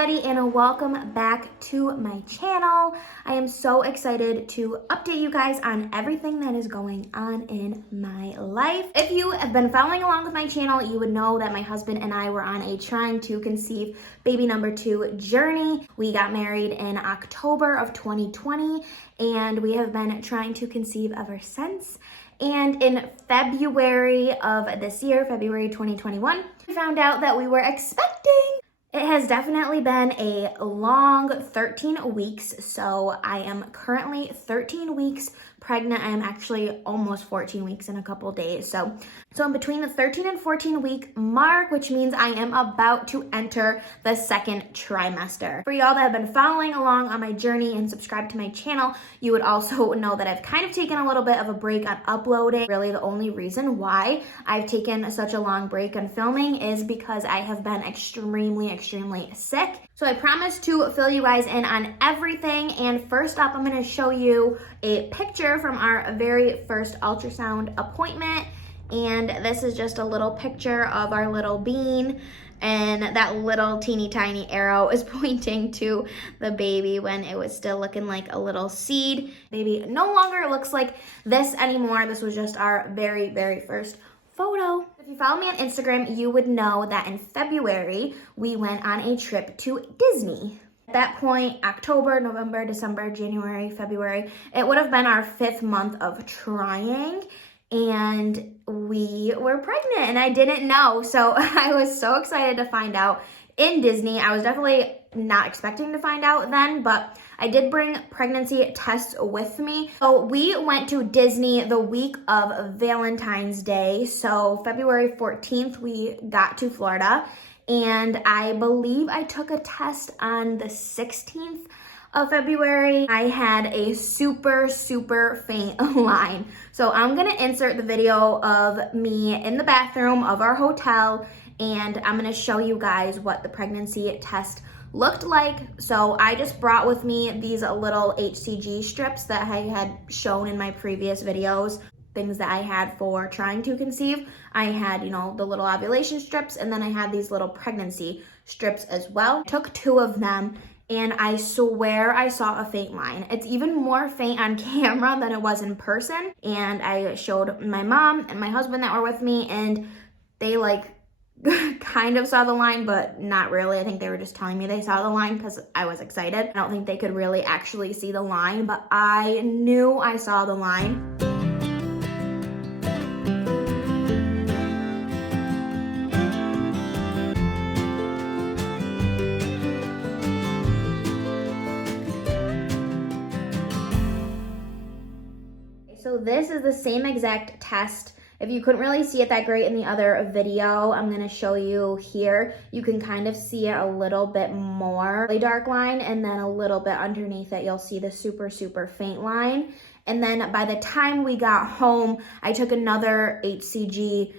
everybody, and welcome back to my channel. I am so excited to update you guys on everything that is going on in my life. If you have been following along with my channel, you would know that my husband and I were on a trying to conceive baby number 2 journey. We got married in October of 2020, and we have been trying to conceive ever since. And in February of this year, February 2021, we found out that we were expecting. It has definitely been a long 13 weeks, so I am currently 13 weeks pregnant. I am actually almost 14 weeks in a couple days. So I'm between the 13 and 14 week mark, which means I am about to enter the second trimester. For y'all that have been following along on my journey and subscribed to my channel, you would also know that I've kind of taken a little bit of a break on uploading. Really, the only reason why I've taken such a long break on filming is because I have been extremely sick. So I promised to fill you guys in on everything. And first up, I'm going to show you a picture from our very first ultrasound appointment. And this is just a little picture of our little bean. And that little teeny tiny arrow is pointing to the baby when it was still looking like a little seed. Baby no longer looks like this anymore. This was just our very first photo. If you follow me on Instagram, you would know that in February, we went on a trip to Disney. At that point, October, November, December, January, February, it would have been our 5th month of trying, and we were pregnant, and I didn't know. So I was so excited to find out in Disney. I was definitely not expecting to find out then, but I did bring pregnancy tests with me. So we went to Disney the week of Valentine's Day. So February 14th, we got to Florida, and I believe I took a test on the 16th of February. I had a super faint line. So I'm gonna insert the video of me in the bathroom of our hotel, and I'm gonna show you guys what the pregnancy test looked like. So I just brought with me these little HCG strips that I had shown in my previous videos, things that I had for trying to conceive. I had, the little ovulation strips, and then I had these little pregnancy strips as well. I took 2 of them, and I swear I saw a faint line. It's even more faint on camera than it was in person. And I showed my mom and my husband that were with me, and they kind of saw the line, but not really. I think they were just telling me they saw the line because I was excited. I don't think they could really actually see the line, but I knew I saw the line. So this is the same exact test. If you couldn't really see it that great in the other video, I'm gonna show you here. You can kind of see it a little bit more, really dark line, and then a little bit underneath it, you'll see the super faint line. And then by the time we got home, I took another HCG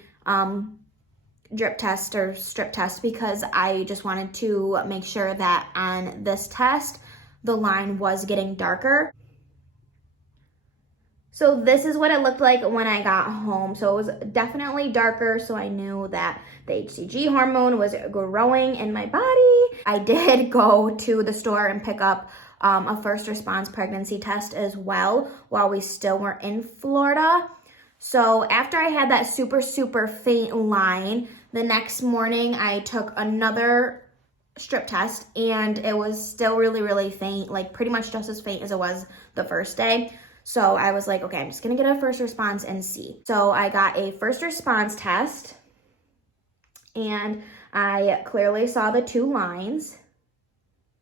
drip test or strip test because I just wanted to make sure that on this test, the line was getting darker. So this is what it looked like when I got home. So it was definitely darker, so I knew that the HCG hormone was growing in my body. I did go to the store and pick up a first response pregnancy test as well while we still were in Florida. So after I had that super faint line, the next morning I took another strip test, and it was still really faint, like pretty much just as faint as it was the first day. So I was like, okay, I'm just gonna get a first response and see. So I got a first response test, and I clearly saw the 2 lines.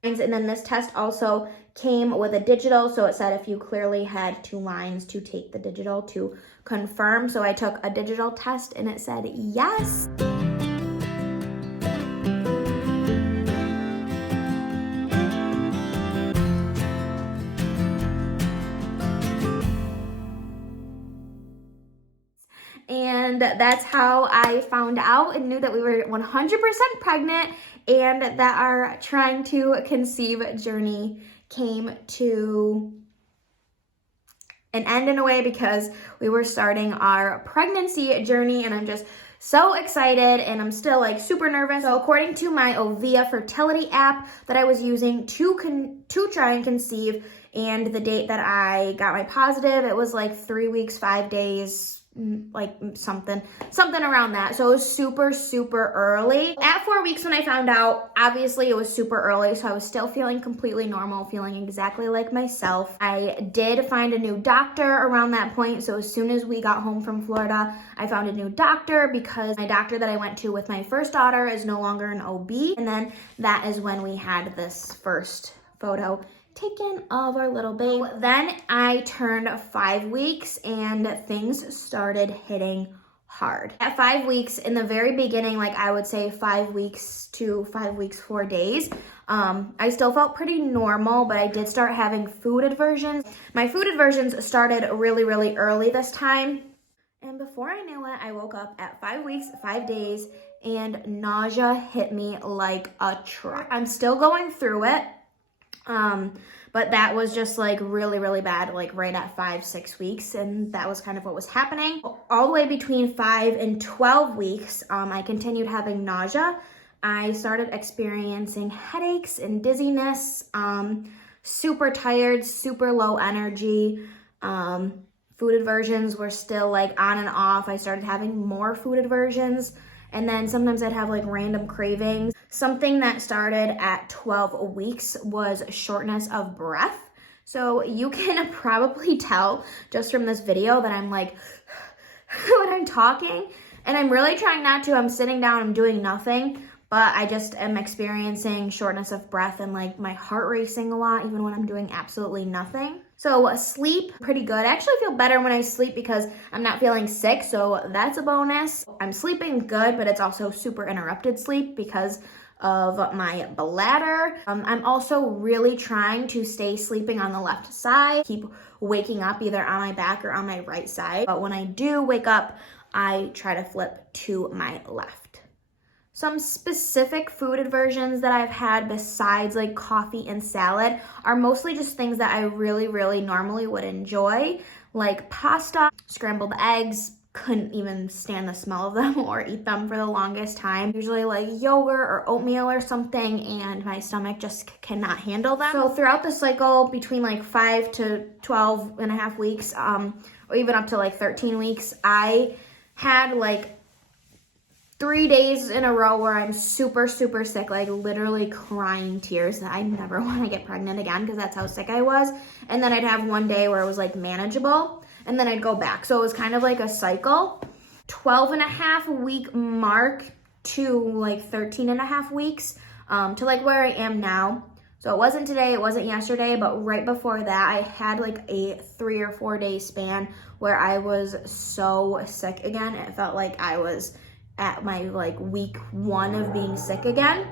And then this test also came with a digital, so it said if you clearly had 2 lines to take the digital to confirm. So I took a digital test, and it said yes. And that's how I found out and knew that we were 100% pregnant, and that our trying to conceive journey came to an end in a way because we were starting our pregnancy journey. And I'm just so excited, and I'm still like super nervous. So according to my Ovia fertility app that I was using to try and conceive, and the date that I got my positive, it was like 3 weeks, 5 days, like something around that. So it was super, super early. At 4 weeks when I found out, obviously it was super early, so I was still feeling completely normal, feeling exactly like myself. I did find a new doctor around that point. So as soon as we got home from Florida, I found a new doctor because my doctor that I went to with my first daughter is no longer an OB. And then that is when we had this first photo taken of our little babe. Then I turned 5 weeks and things started hitting hard. At 5 weeks, in the very beginning, like I would say 5 weeks to 5 weeks, 4 days, I still felt pretty normal, but I did start having food aversions. My food aversions started really, really early this time. And before I knew it, I woke up at 5 weeks, 5 days, and nausea hit me like a truck. I'm still going through it. But that was just like really, really bad, like right at 5, 6 weeks. And that was kind of what was happening. All the way between 5 and 12 weeks, I continued having nausea. I started experiencing headaches and dizziness, super tired, super low energy. Food aversions were still like on and off. I started having more food aversions. And then sometimes I'd have like random cravings. Something that started at 12 weeks was shortness of breath. So you can probably tell just from this video that I'm like, when I'm talking, and I'm really trying not to. I'm sitting down, I'm doing nothing, but I just am experiencing shortness of breath and like my heart racing a lot, even when I'm doing absolutely nothing. So sleep, pretty good. I actually feel better when I sleep because I'm not feeling sick, so that's a bonus. I'm sleeping good, but it's also super interrupted sleep because of my bladder. I'm also really trying to stay sleeping on the left side, keep waking up either on my back or on my right side. But when I do wake up, I try to flip to my left. Some specific food aversions that I've had besides like coffee and salad are mostly just things that I really, really normally would enjoy, like pasta, scrambled eggs. Couldn't even stand the smell of them or eat them for the longest time. Usually like yogurt or oatmeal or something, and my stomach just cannot handle them. So throughout the cycle between like 5 to 12 and a half weeks, or even up to like 13 weeks, I had like 3 days in a row where I'm super, super sick, like literally crying tears that I never want to get pregnant again because that's how sick I was. And then I'd have one day where it was like manageable, and then I'd go back. So it was kind of like a cycle. 12 and a half week mark to like 13 and a half weeks to like where I am now. So it wasn't today, it wasn't yesterday, but right before that, I had like a 3 or 4 day span where I was so sick again. It felt like I was at my like week 1 of being sick again.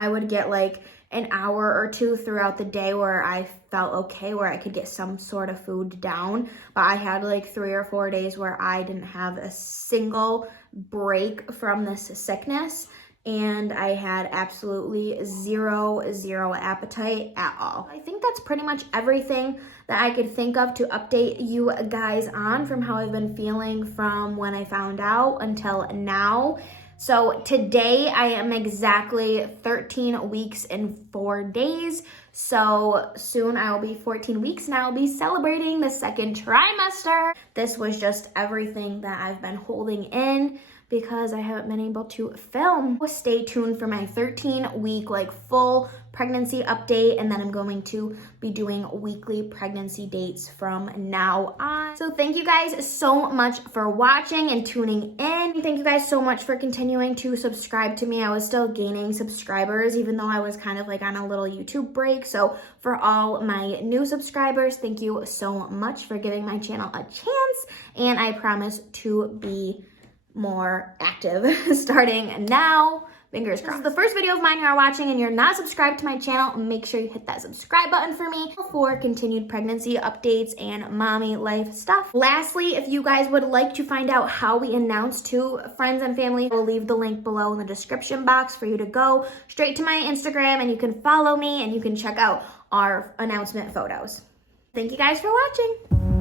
I would get like an hour or two throughout the day where I felt okay, where I could get some sort of food down. But I had like 3 or 4 days where I didn't have a single break from this sickness. And I had absolutely zero appetite at all. I think that's pretty much everything that I could think of to update you guys on from how I've been feeling from when I found out until now. So today I am exactly 13 weeks and 4 days. So soon I will be 14 weeks and I'll be celebrating the 2nd trimester. This was just everything that I've been holding in because I haven't been able to film. Stay tuned for my 13-week like full pregnancy update, and then I'm going to be doing weekly pregnancy dates from now on. So thank you guys so much for watching and tuning in. Thank you guys so much for continuing to subscribe to me. I was still gaining subscribers even though I was kind of like on a little YouTube break. So for all my new subscribers, thank you so much for giving my channel a chance, and I promise to be more active starting now. Fingers crossed. This is the first video of mine you are watching and you're not subscribed to my channel, make sure you hit that subscribe button for me for continued pregnancy updates and mommy life stuff. Lastly, if you guys would like to find out how we announce to friends and family, I'll leave the link below in the description box for you to go straight to my Instagram and you can follow me and you can check out our announcement photos. Thank you guys for watching.